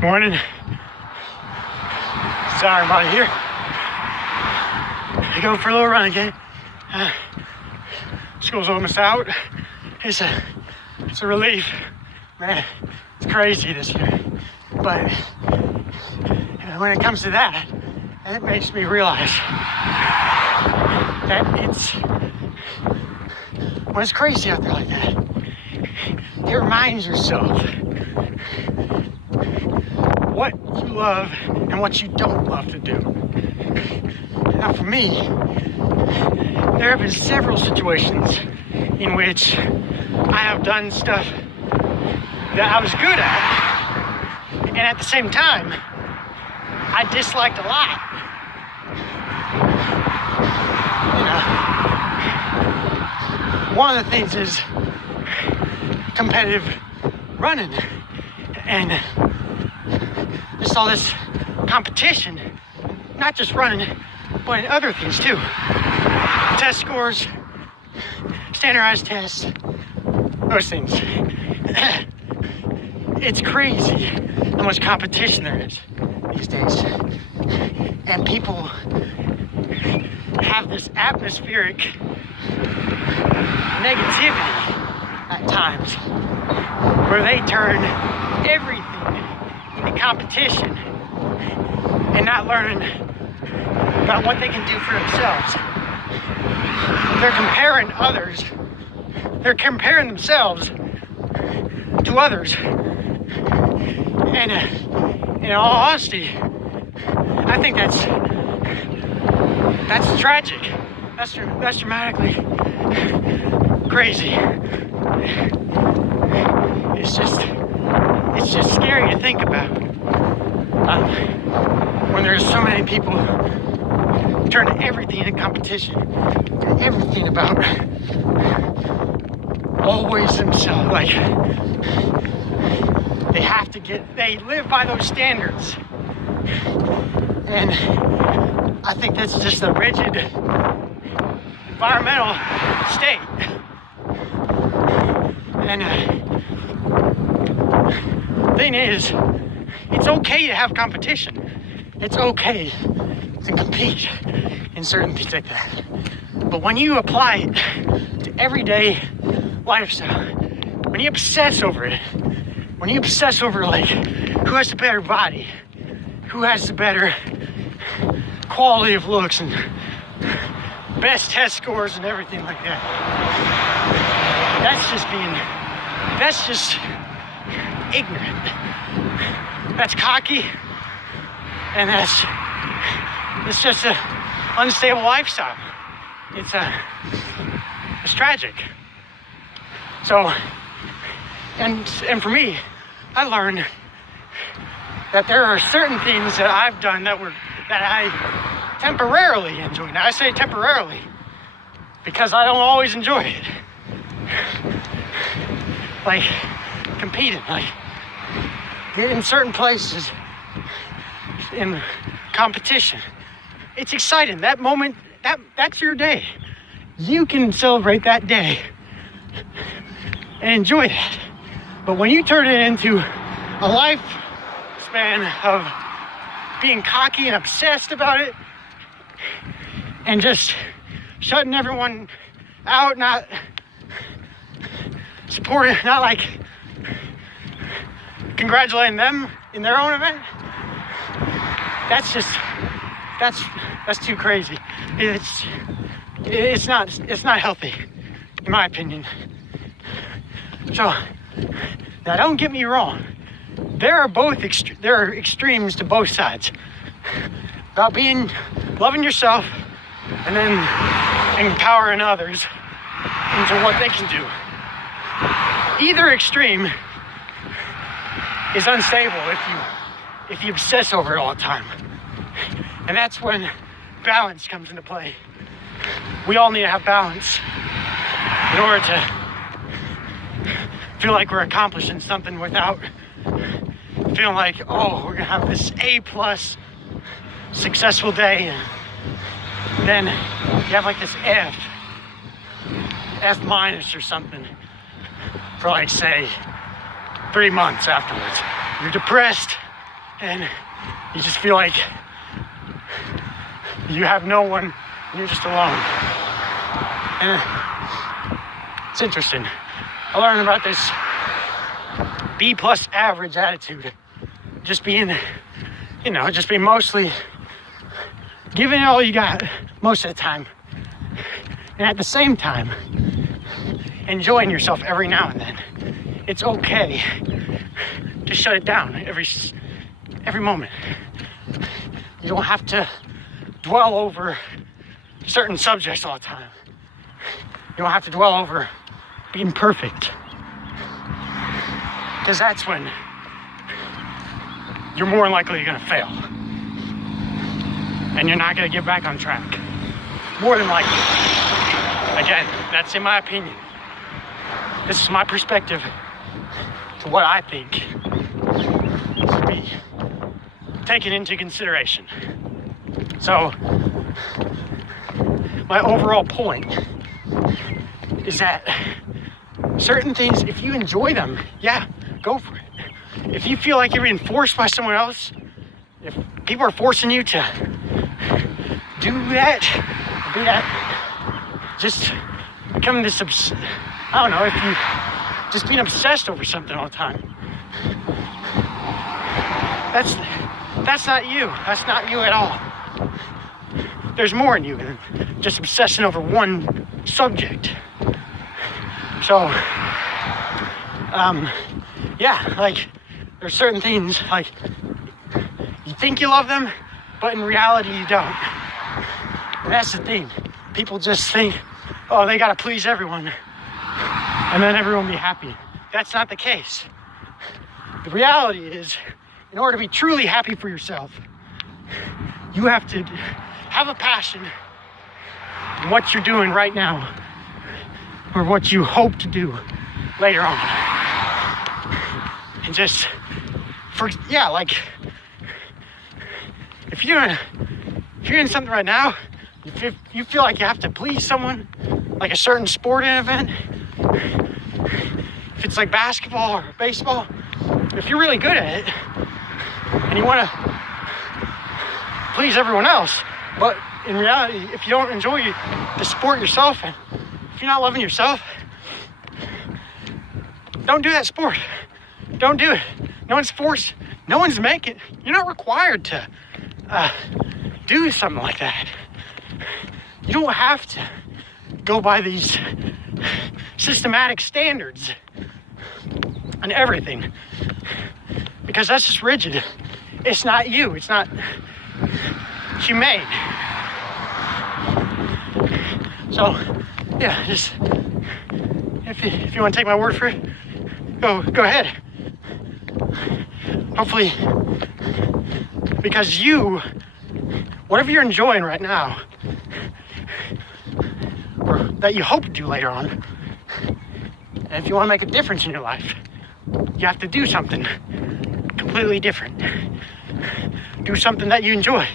Morning. Sorry about here. I go for a little run again. School's almost out. It's a relief, man. It's crazy this year, but when it comes to that, it makes me realize that when it's crazy out there like that, it reminds yourself what you love and what you don't love to do. Now for me, there have been several situations in which I have done stuff that I was good at, and at the same time, I disliked a lot. One of the things is competitive running, and just all this competition, not just running, but in other things too. Test scores, standardized tests, those things. It's crazy how much competition there is these days. And people have this atmospheric negativity at times where they turn everything into competition and not learning about what they can do for themselves. They're comparing others. They're comparing themselves to others. And in all honesty, I think that's tragic. That's dramatically crazy. It's just scary to think about. When there's so many people turn everything into competition, and everything about always themselves, like they live by those standards. And I think that's just a rigid environmental state. And thing is, it's okay to have competition. It's okay to compete in certain things like that. But when you apply it to everyday lifestyle, when you obsess over it, when you obsess over like who has the better body, who has the better quality of looks and best test scores and everything like that, that's just ignorant. That's cocky, and it's just an unstable lifestyle. It's tragic. So, and for me, I learned that there are certain things that I've done that I temporarily enjoy. Now I say temporarily because I don't always enjoy it. Like competing, like in certain places in competition. It's exciting. That moment, that's your day. You can celebrate that day and enjoy that. But when you turn it into a lifespan of being cocky and obsessed about it and just shutting everyone out, not supporting, not like congratulating them in their own event, that's too crazy. It's not healthy, in my opinion. So now don't get me wrong, there are extremes to both sides about loving yourself and then empowering others into what they can do. Either extreme is unstable if you obsess over it all the time. And that's when balance comes into play. We all need to have balance in order to feel like we're accomplishing something without feeling like, oh, we're gonna have this A+ successful day, and then you have like this F- or something for like say 3 months afterwards. You're depressed, and you just feel like you have no one and you're just alone. And it's interesting. I learned about this B+ average attitude. Just being mostly giving it all you got most of the time. And at the same time, enjoying yourself every now and then. It's okay to shut it down every moment. You don't have to dwell over certain subjects all the time. You don't have to dwell over being perfect. Because that's when you're more likely gonna fail. And you're not gonna get back on track. More than likely. Again, that's in my opinion. This is my perspective to what I think should be taken into consideration. So, my overall point is that certain things, if you enjoy them, yeah, go for it. If you feel like you're being forced by someone else, if people are forcing you to do that, be that, just become this, I don't know, if you just being obsessed over something all the time. That's not you. That's not you at all. There's more in you than just obsessing over one subject. So, yeah, like, there's certain things, like, you think you love them, but in reality you don't. And that's the thing. People just think, oh, they gotta please everyone, and then everyone will be happy. That's not the case. The reality is, in order to be truly happy for yourself, you have to have a passion in what you're doing right now, or what you hope to do later on. And just, like, if you're in something right now, if you feel like you have to please someone, like a certain sporting event, if it's like basketball or baseball, if you're really good at it and you want to please everyone else, but in reality, if you don't enjoy the sport yourself, and if you're not loving yourself, don't do that sport. Don't do it. No one's forced. No one's making. You're not required to do something like that. You don't have to go by these systematic standards and everything, because that's just rigid. It's not you. It's not humane. So, yeah, just if you want to take my word for it, go ahead. Hopefully, because whatever you're enjoying right now, or that you hope to do later on, and if you want to make a difference in your life, you have to do something completely different. Do something that you enjoy.